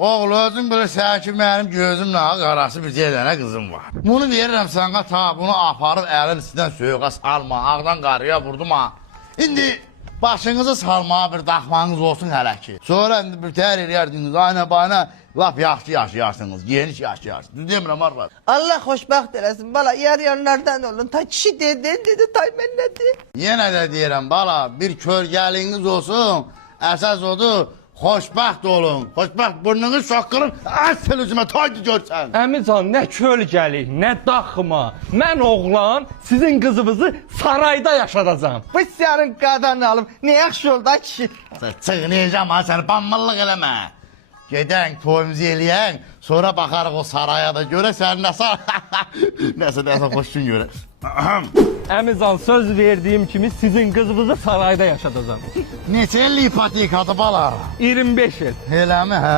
Oğlu özün bilirsən ki, mənim gözümlə qarası bir dənə qızım var. Bunu verirəm sənə ta, bunu aparıb əlin üstündən söyüqə salma, ağdan qarıya vurdum ha. İndi başınızı salmağa bir daxmanız olsun hələ ki. Sonra indi bir təhər eləyərdiniz, aynə bayana lap yaxşı yaşayarsınız, geniş yaşayarsınız. Düz demirəm arvad. Allah xoşbəxt eləsin bala, yarıyanlardan olun. Ta kişi dedi, tay mən nə deyim? Yenə də deyirəm bala, bir kölgəliyiniz olsun, əsas odur. Xoşbəxt olun, xoşbəxt burnunuzu şoqqırın, əsl üzümə taydı görsən. Əmican, nə kölgəlik, nə daxma. Mən oğlan sizin qızınızı sarayda yaşadacağım. Bu sənin qadanı alım, nə yaxşı oldu ay kişi. Çıxınıyacam ha, səni bamballıq eləmə. Gedən, toyumuzu eləyən, sonra baxarıq o saraya da görəsən, nəsə xoşsun görə. Əmican, söz verdiyim kimi sizin qızınızı sarayda yaşadacağım. Neçə illik ipotekadır bala? 25 il. Eləmi, hə.